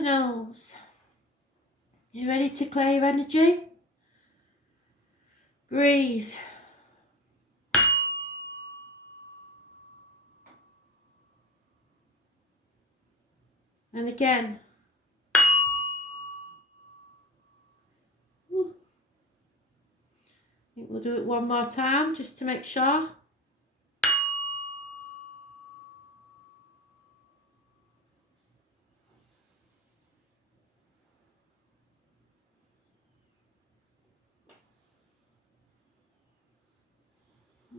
Cardinals, you ready to clear your energy? Breathe. And again. I think we'll do it one more time just to make sure.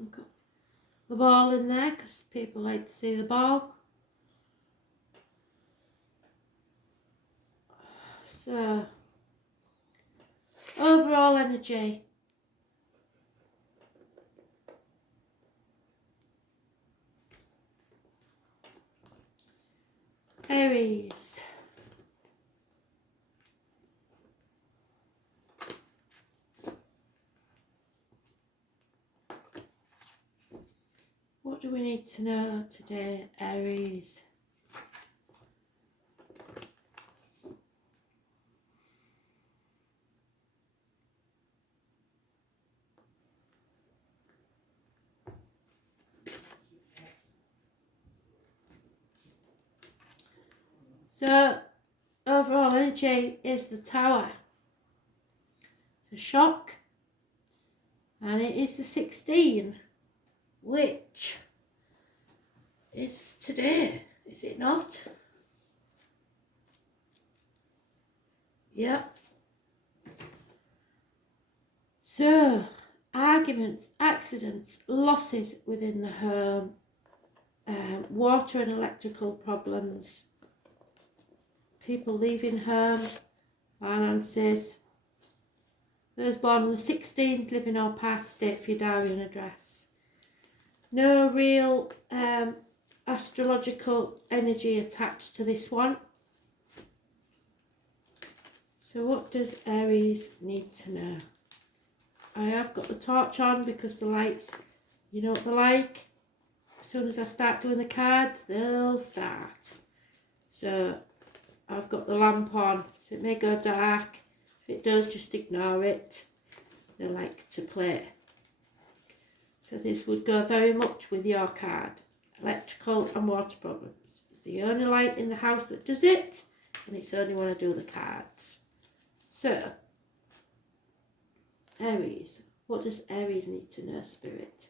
Got the ball in there because people like to see the ball. So, overall energy. Aries. What do we need to know today, Aries? So, overall energy is the Tower. It's a shock. And it is the 16, which is today, is it not? Yep. So, arguments, accidents, losses within the home, water and electrical problems, people leaving home, finances. Those born on the 16th, living or past, date for your diary and address. No real astrological energy attached to this one. So what does Aries need to know? I have got the torch on because the lights, you know what they're like. As soon as I start doing the cards, they'll start. So I've got the lamp on, so it may go dark. If it does, just ignore it. They like to play. So this would go very much with your card. Electrical and water problems. It's the only light in the house that does it, and it's only when I do the cards. So, Aries. What does Aries need to know, Spirit?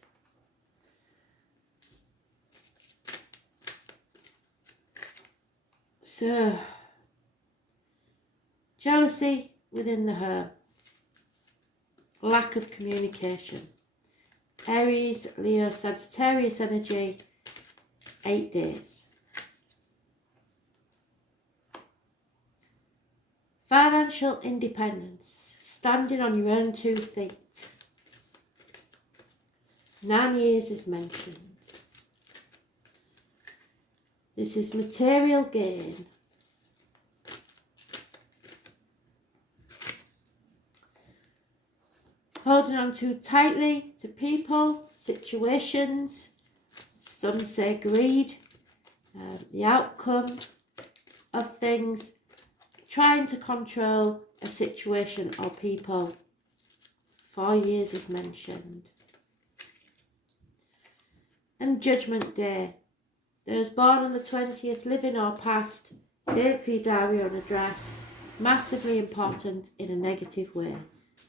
So, jealousy within the home. Lack of communication. Aries, Leo, Sagittarius energy, 8 days. Financial independence, standing on your own 2 feet. 9 years is mentioned. This is material gain. Holding on too tightly to people, situations. Some say greed, the outcome of things. Trying to control a situation or people. 4 years is mentioned. And Judgment Day. Those born on the 20th, living or past, date for your diary and address. Massively important in a negative way.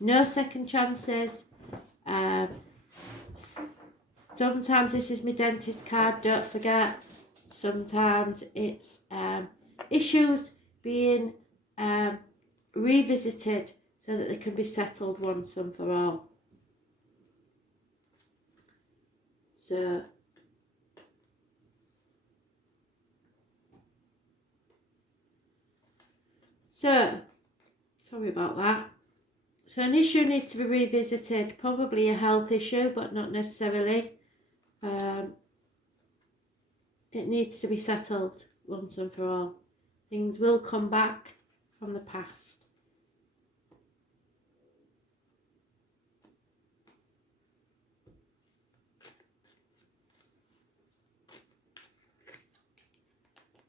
No second chances. Sometimes this is my dentist card, don't forget. Sometimes it's issues being revisited so that they can be settled once and for all. So, sorry about that. So an issue needs to be revisited, probably a health issue, but not necessarily. It needs to be settled once and for all. Things will come back from the past.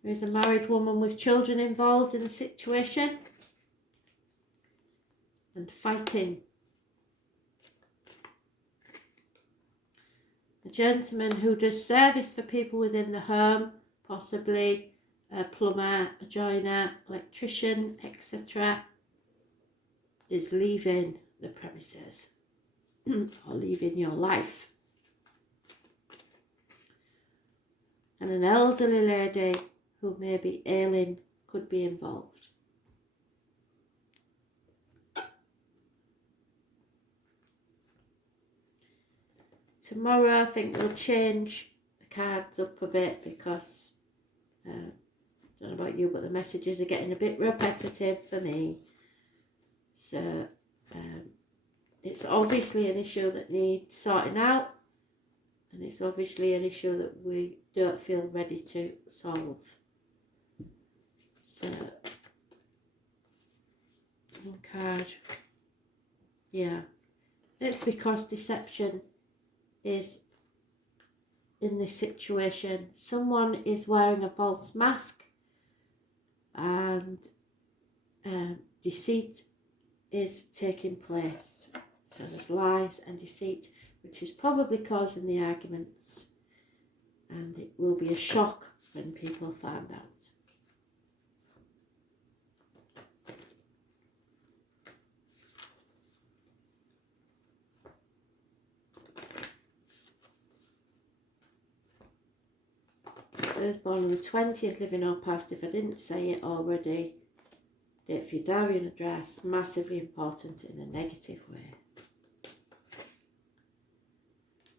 There is a married woman with children involved in the situation. And fighting. A gentleman who does service for people within the home, possibly a plumber, a joiner, electrician, etc., is leaving the premises or leaving your life. And an elderly lady who may be ailing could be involved. Tomorrow I think we'll change the cards up a bit because I don't know about you, but the messages are getting a bit repetitive for me. So it's obviously an issue that needs sorting out, and it's obviously an issue that we don't feel ready to solve. So one card, yeah, it's because deception is in this situation. Someone is wearing a false mask and deceit is taking place. So there's lies and deceit, which is probably causing the arguments, and it will be a shock when people find out. Those born on the 20th, living or past, if I didn't say it already, date for your diary and address, massively important in a negative way.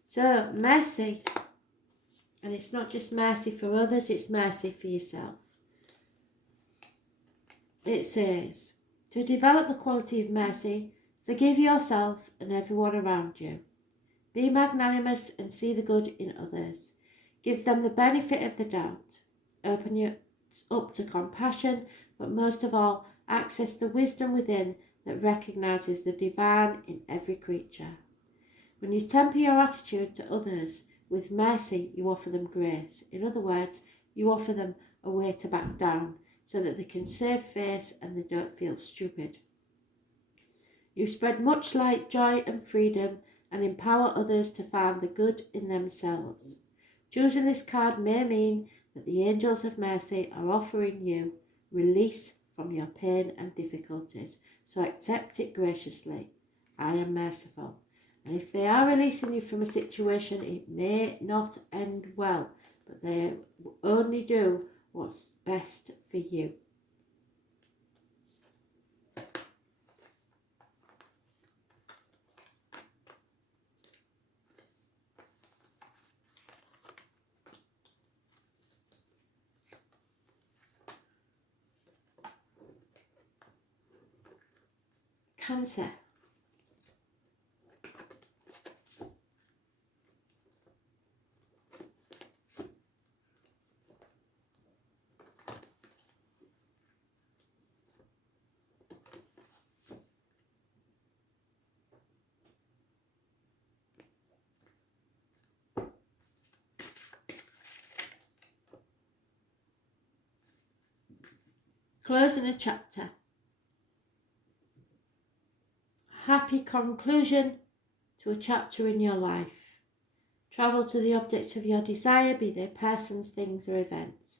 So, mercy. And it's not just mercy for others, it's mercy for yourself. It says, to develop the quality of mercy, forgive yourself and everyone around you. Be magnanimous and see the good in others. Give them the benefit of the doubt. Open you up to compassion, but most of all, access the wisdom within that recognises the divine in every creature. When you temper your attitude to others with mercy, you offer them grace. In other words, you offer them a way to back down so that they can save face and they don't feel stupid. You spread much light, joy and freedom and empower others to find the good in themselves. Choosing this card may mean that the angels of mercy are offering you release from your pain and difficulties, so accept it graciously. I am merciful. And if they are releasing you from a situation, it may not end well, but they only do what's best for you. Cancer. Closing a chapter. Happy conclusion to a chapter in your life. Travel to the objects of your desire, be they persons, things or events.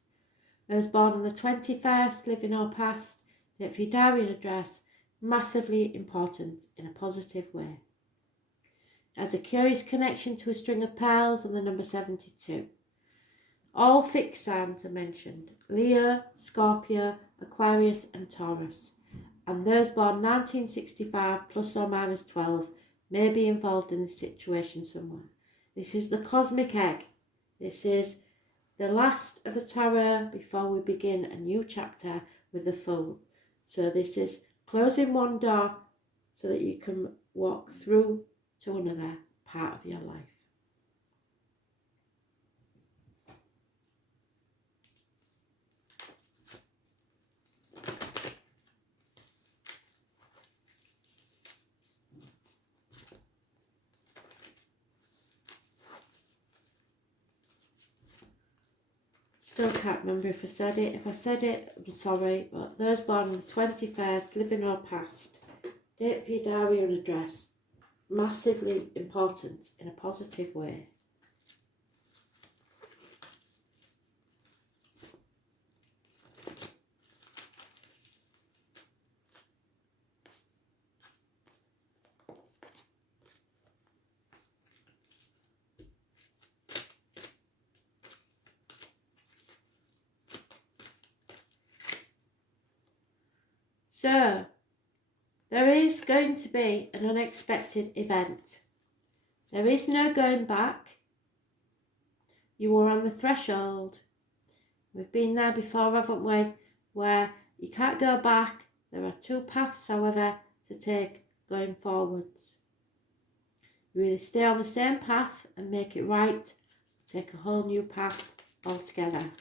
Those born on the 21st, living or past, date for your diary and address, massively important in a positive way. Has a curious connection to a string of pearls and the number 72. All fixed signs are mentioned: Leo, Scorpio, Aquarius and Taurus. And those born 1965 plus or minus 12 may be involved in this situation somewhere. This is the cosmic egg. This is the last of the tarot before we begin a new chapter with the Fool. So this is closing one door so that you can walk through to another part of your life. Still can't remember if I said it. If I said it, I'm sorry. But those born on the 21st, living or past, date for your diary and address. Massively important in a positive way. So, there is going to be an unexpected event. There is no going back. You are on the threshold. We've been there before, haven't we? Where you can't go back. There are two paths, however, to take going forwards. You either stay on the same path and make it right, or take a whole new path altogether.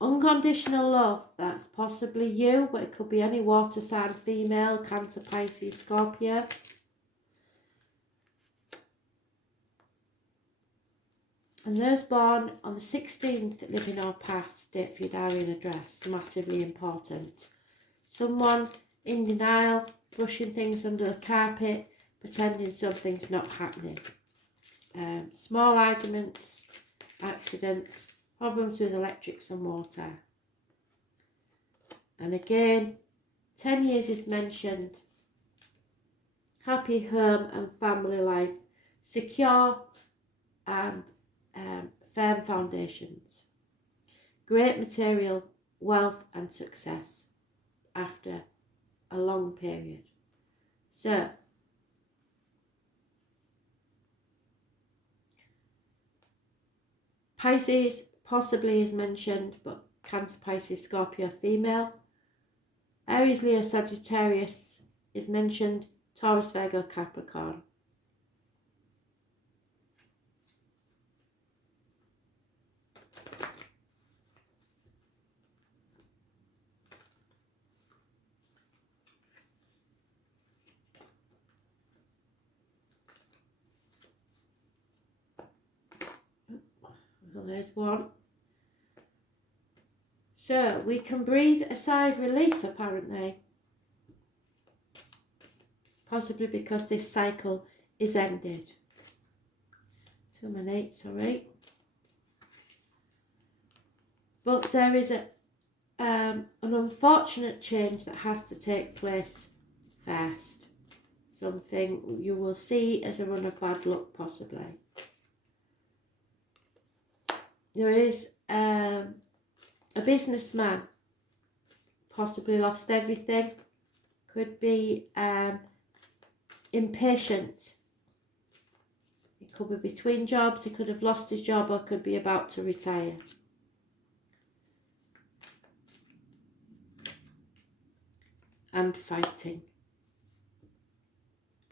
Unconditional love, that's possibly you, but it could be any water sign, female, Cancer, Pisces, Scorpio. And those born on the 16th, living or past, date for your diary and address, massively important. Someone in denial, brushing things under the carpet, pretending something's not happening. Small arguments, accidents, problems with electrics and water. And again, 10 years is mentioned. Happy home and family life, secure and firm foundations. Great material, wealth and success after a long period. So, Pisces possibly is mentioned, but Cancer, Pisces, Scorpio, female. Aries, Leo, Sagittarius is mentioned. Taurus, Virgo, Capricorn. Well, there's one. So, we can breathe a sigh of relief, apparently. Possibly because this cycle is ended. 2 and 8, sorry. But there is an unfortunate change that has to take place first. Something you will see as a run of bad luck, possibly. There is a businessman, possibly lost everything. Could be impatient. It could be between jobs. He could have lost his job or could be about to retire. And fighting.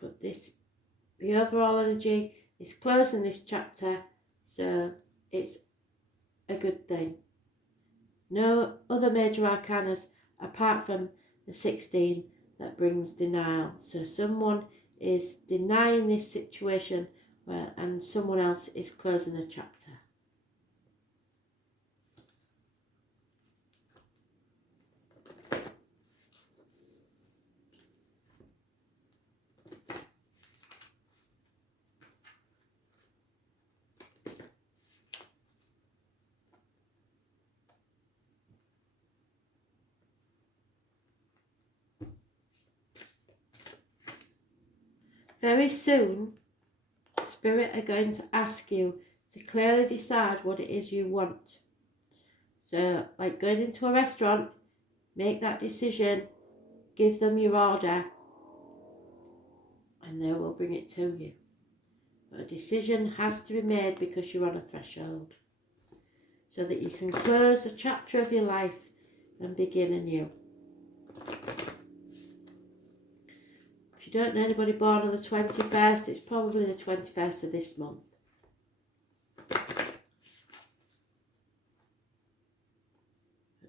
But the overall energy is closing this chapter, so it's a good thing. No other major arcanas apart from the 16 that brings denial. So someone is denying this situation and someone else is closing a chapter. Very soon, Spirit are going to ask you to clearly decide what it is you want. So, like going into a restaurant, make that decision, give them your order, and they will bring it to you. But a decision has to be made because you're on a threshold, so that you can close a chapter of your life and begin anew. If you don't know anybody born on the 21st, it's probably the 21st of this month. But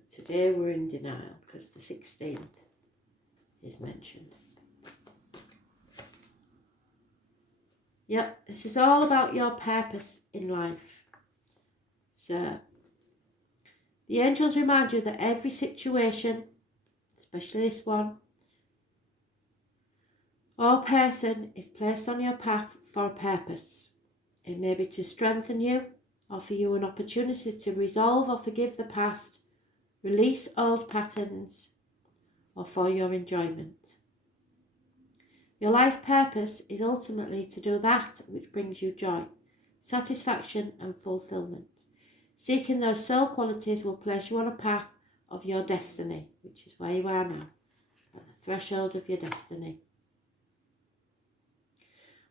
today we're in denial because the 16th is mentioned. Yep, this is all about your purpose in life. So, the angels remind you that every situation, especially this one, or person is placed on your path for a purpose. It may be to strengthen you, offer you an opportunity to resolve or forgive the past, release old patterns, or for your enjoyment. Your life purpose is ultimately to do that which brings you joy, satisfaction and fulfillment. Seeking those soul qualities will place you on a path of your destiny, which is where you are now, at the threshold of your destiny.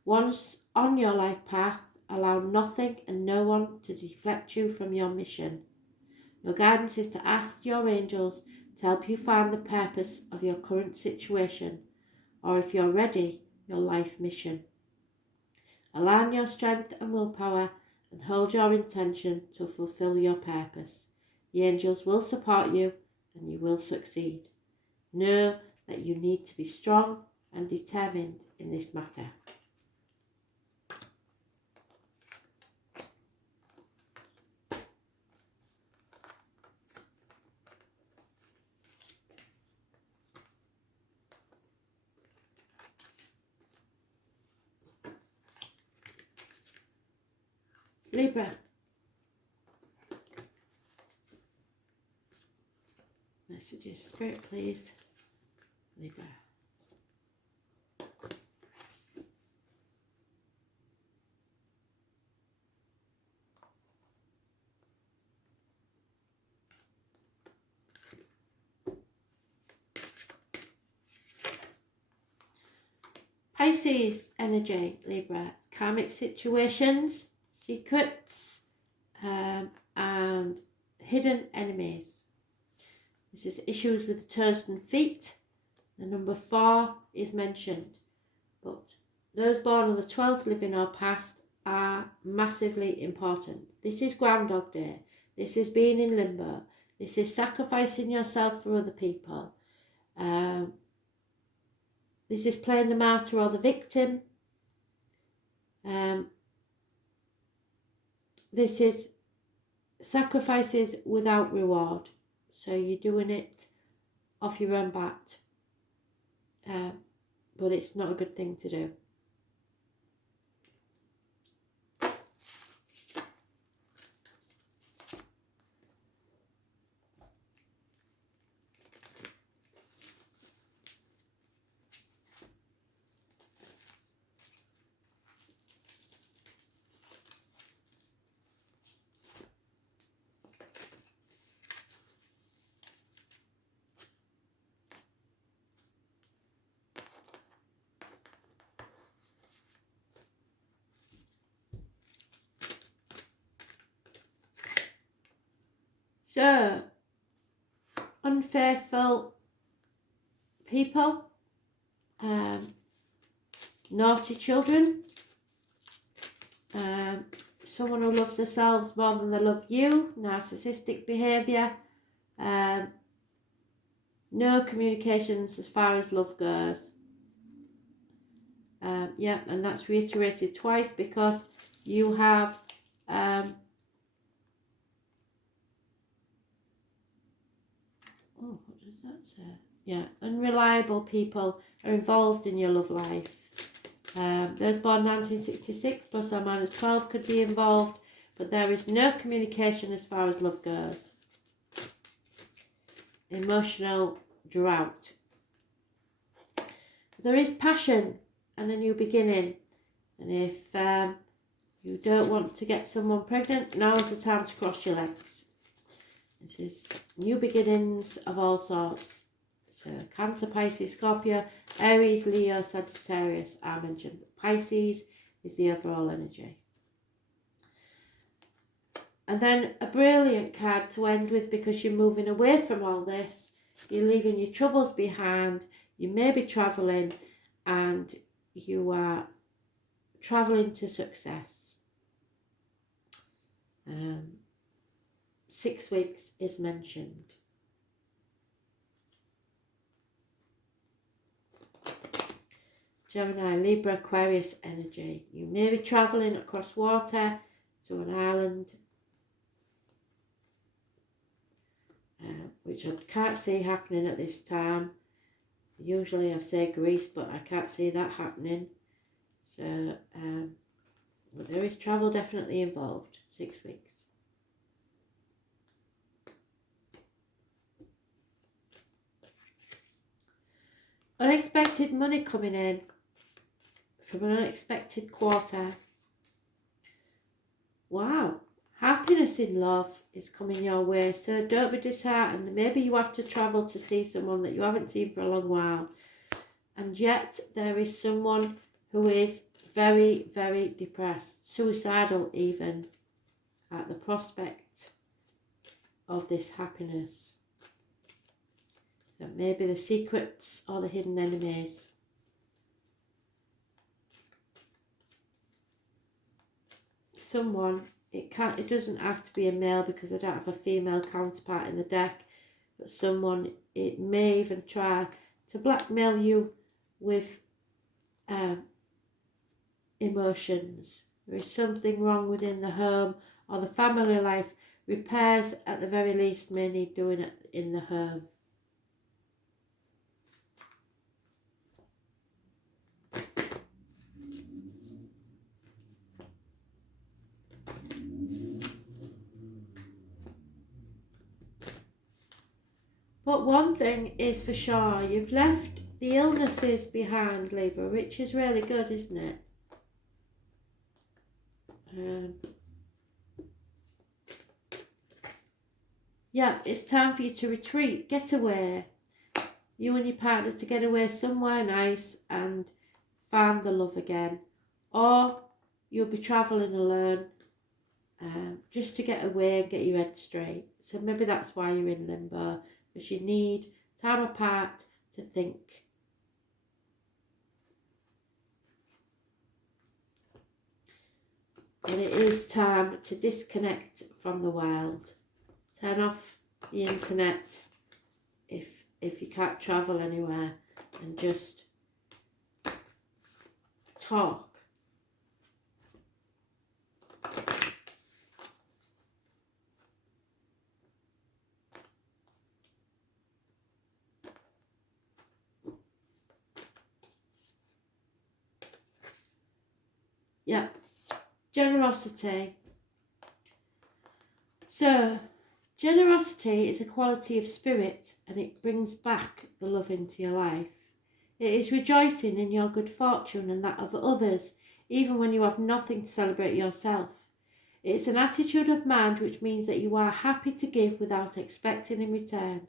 Once on your life path, allow nothing and no one to deflect you from your mission. Your guidance is to ask your angels to help you find the purpose of your current situation, or if you're ready, your life mission. Align your strength and willpower and hold your intention to fulfill your purpose. The angels will support you and you will succeed. Know that you need to be strong and determined in this matter. Libra. Messages, Spirit, please. Libra. Pisces energy, Libra. Karmic situations, secrets, and hidden enemies. This is issues with the toes and feet. The number 4 is mentioned. But those born on the 12th, living or past, are massively important. This is Groundhog Day. This is being in limbo. This is sacrificing yourself for other people. This is playing the martyr or the victim. This is sacrifices without reward. So you're doing it off your own bat. But it's not a good thing to do. So, unfaithful people, naughty children, someone who loves themselves more than they love you, narcissistic behaviour, no communications as far as love goes. Yeah, and that's reiterated twice because you have what does that say? Yeah, unreliable people are involved in your love life. Those born 1966 plus or minus 12 could be involved, but there is no communication as far as love goes. Emotional drought. There is passion and a new beginning, and if you don't want to get someone pregnant, now is the time to cross your legs. This is new beginnings of all sorts. So Cancer, Pisces, Scorpio, Aries, Leo, Sagittarius are mentioned. Pisces is the overall energy. And then a brilliant card to end with, because you're moving away from all this. You're leaving your troubles behind. You may be travelling, and you are travelling to success. 6 weeks is mentioned. Gemini, Libra, Aquarius energy. You may be travelling across water to an island. which I can't see happening at this time. Usually I say Greece, but I can't see that happening. So, but there is travel definitely involved. 6 weeks. Unexpected money coming in from an unexpected quarter. Wow. Happiness in love is coming your way. So don't be disheartened. Maybe you have to travel to see someone that you haven't seen for a long while. And yet there is someone who is very, very depressed, suicidal even, at the prospect of this happiness. So maybe the secrets or the hidden enemies. Someone, it doesn't have to be a male because I don't have a female counterpart in the deck, but someone, it may even try to blackmail you with emotions. There is something wrong within the home or the family life. Repairs at the very least may need doing it in the home. But one thing is for sure, you've left the illnesses behind, Libra, which is really good, isn't it? Yeah, it's time for you to retreat, get away. You and your partner to get away somewhere nice and find the love again. Or you'll be travelling alone just to get away and get your head straight. So maybe that's why you're in limbo, because you need time apart to think. And it is time to disconnect from the world. Turn off the internet if you can't travel anywhere, and just talk. Yeah, generosity. So, generosity is a quality of spirit, and it brings back the love into your life. It is rejoicing in your good fortune and that of others, even when you have nothing to celebrate yourself. It is an attitude of mind which means that you are happy to give without expecting in return.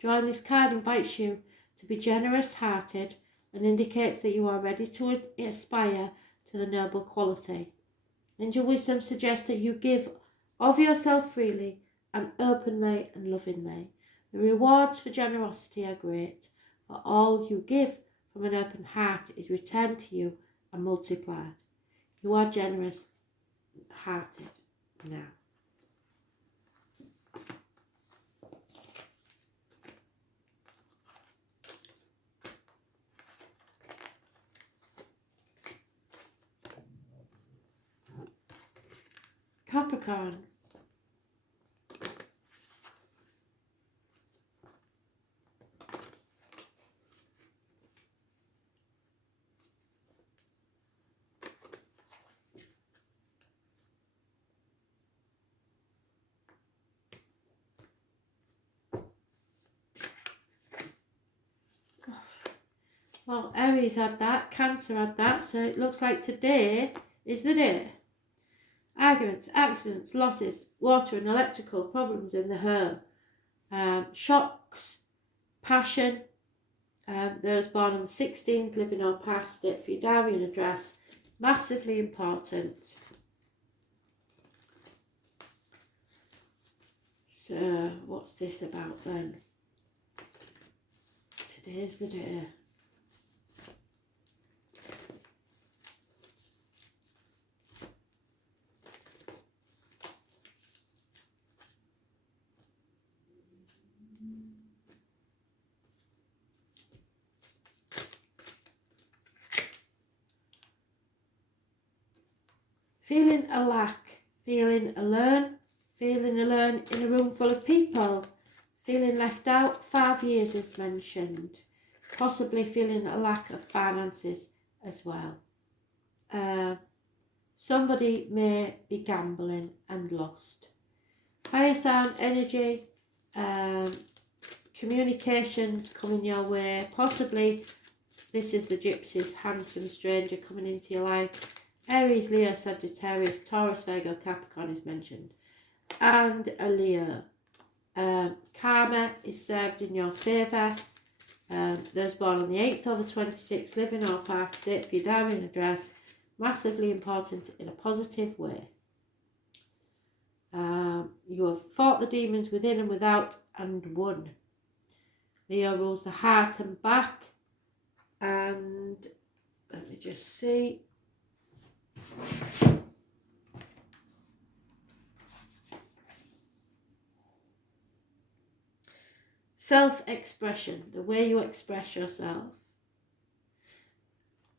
Drawing this card invites you to be generous-hearted and indicates that you are ready to aspire to the noble quality. Angel wisdom suggests that you give of yourself freely and openly and lovingly. The rewards for generosity are great, for all you give from an open heart is returned to you and multiplied. You are generous-hearted now. Capricorn. Well, Aries had that, Cancer had that, so it looks like today is the day. Arguments, accidents, losses, water and electrical problems in the home, shocks, passion, those born on the 16th, living or past it, for your diary and address, massively important. So, what's this about then? Today's the day. Feeling a lack, feeling alone in a room full of people, feeling left out, 5 years is mentioned. Possibly feeling a lack of finances as well. Somebody may be gambling and lost. Fire sign energy, communications coming your way. Possibly this is the Gypsy's handsome stranger coming into your life. Aries, Leo, Sagittarius, Taurus, Virgo, Capricorn is mentioned. And a Leo. Karma is served in your favour. Those born on the 8th or the 26th, living or past, date for your diary and address. Massively important in a positive way. You have fought the demons within and without and won. Leo rules the heart and back. And let me just see. Self-expression, the way you express yourself.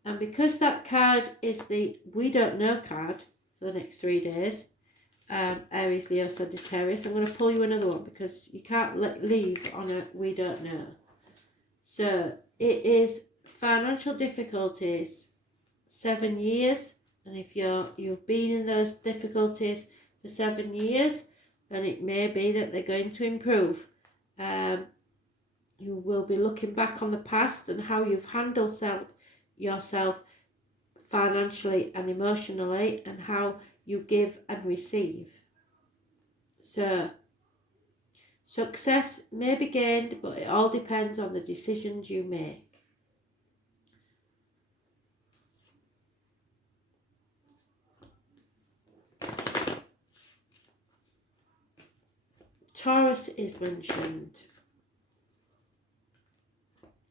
And because that card is the we don't know card for the next 3 days, Aries, Leo, Sagittarius, I'm going to pull you another one because you can't leave on a we don't know. So it is financial difficulties, 7 years. And if you've been in those difficulties for 7 years, then it may be that they're going to improve. You will be looking back on the past and how you've handled yourself financially and emotionally, and how you give and receive. So success may be gained, but it all depends on the decisions you make. Taurus is mentioned.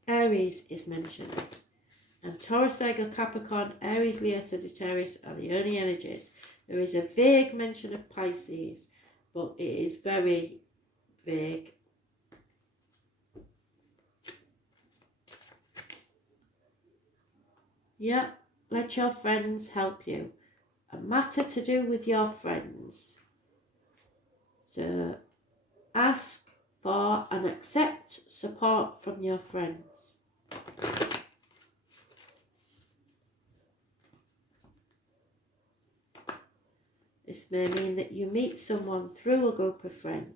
Aries is mentioned. And Taurus, Virgo, Capricorn, Aries, Leo, Sagittarius are the only energies. There is a vague mention of Pisces, but it is very vague. Yeah, let your friends help you. A matter to do with your friends. So ask for and accept support from your friends. This may mean that you meet someone through a group of friends.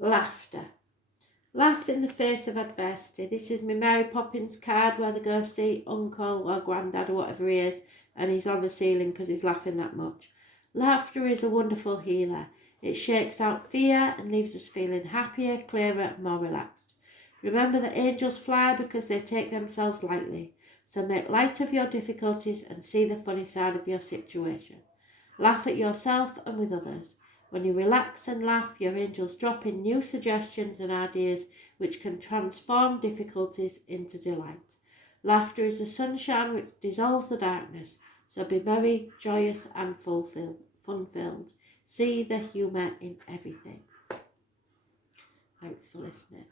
Laughter. Laugh in the face of adversity. This is my Mary Poppins card where the ghosty uncle or granddad or whatever he is, and he's on the ceiling because he's laughing that much. Laughter is a wonderful healer. It shakes out fear and leaves us feeling happier, clearer, and more relaxed. Remember that angels fly because they take themselves lightly. So make light of your difficulties and see the funny side of your situation. Laugh at yourself and with others. When you relax and laugh, your angels drop in new suggestions and ideas which can transform difficulties into delight. Laughter is the sunshine which dissolves the darkness, so be merry, joyous and fun-filled. See the humour in everything. Thanks for listening.